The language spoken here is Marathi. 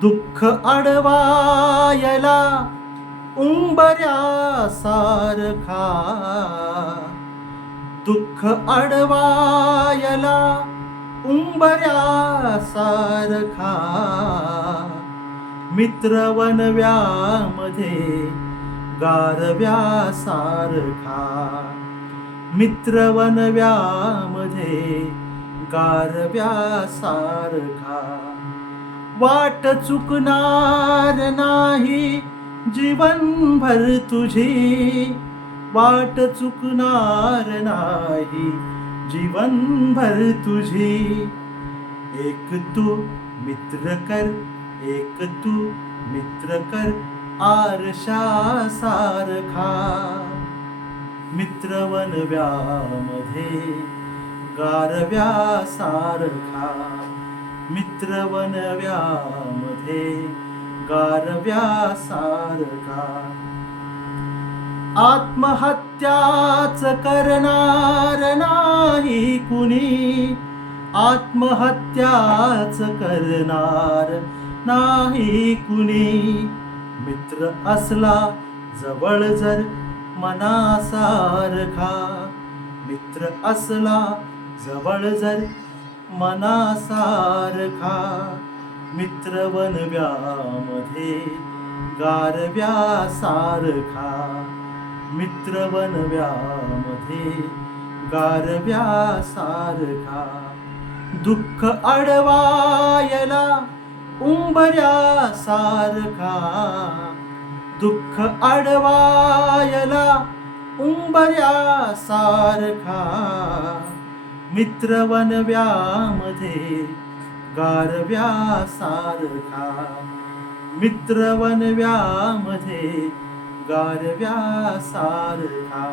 दुःख अडवायला उंबऱ्यासारखा, दुःख अडवायला उंबऱ्यासारखा, मित्र वनव्यामध्ये गारव्यासारखा, मित्र वनव्यामध्ये गारव्यासारखा. वाट चुकणार नाही जीवनभर तुझी, वाट चुकणार नाही जीवनभर तुझी. एक तू मित्र कर, एक तू मित्र कर आरशासारखा, मित्र वनव्यामध्ये गारव्यासारखा, मित्र वनव्यामध्ये गारव्यासारखा. आत्महत्याच करणार नाही कुणी, आत्महत्याच करणार नाही कुणी. मित्र असला जवळ जर मनासारखा, मित्र असला जवळ जर मनासारखा, मित्र वनव्यामध्ये गारव्यासारखा, मित्र वनव्यामध्ये गारव्यासारखा. दुःख अडवायला उंबऱ्यासारखा, दुःख अडवायला उंबऱ्यासारखा, मित्र वनव्यामध्ये गारव्यासारखा, मित्र वनव्यामध्ये गारव्यासारखा.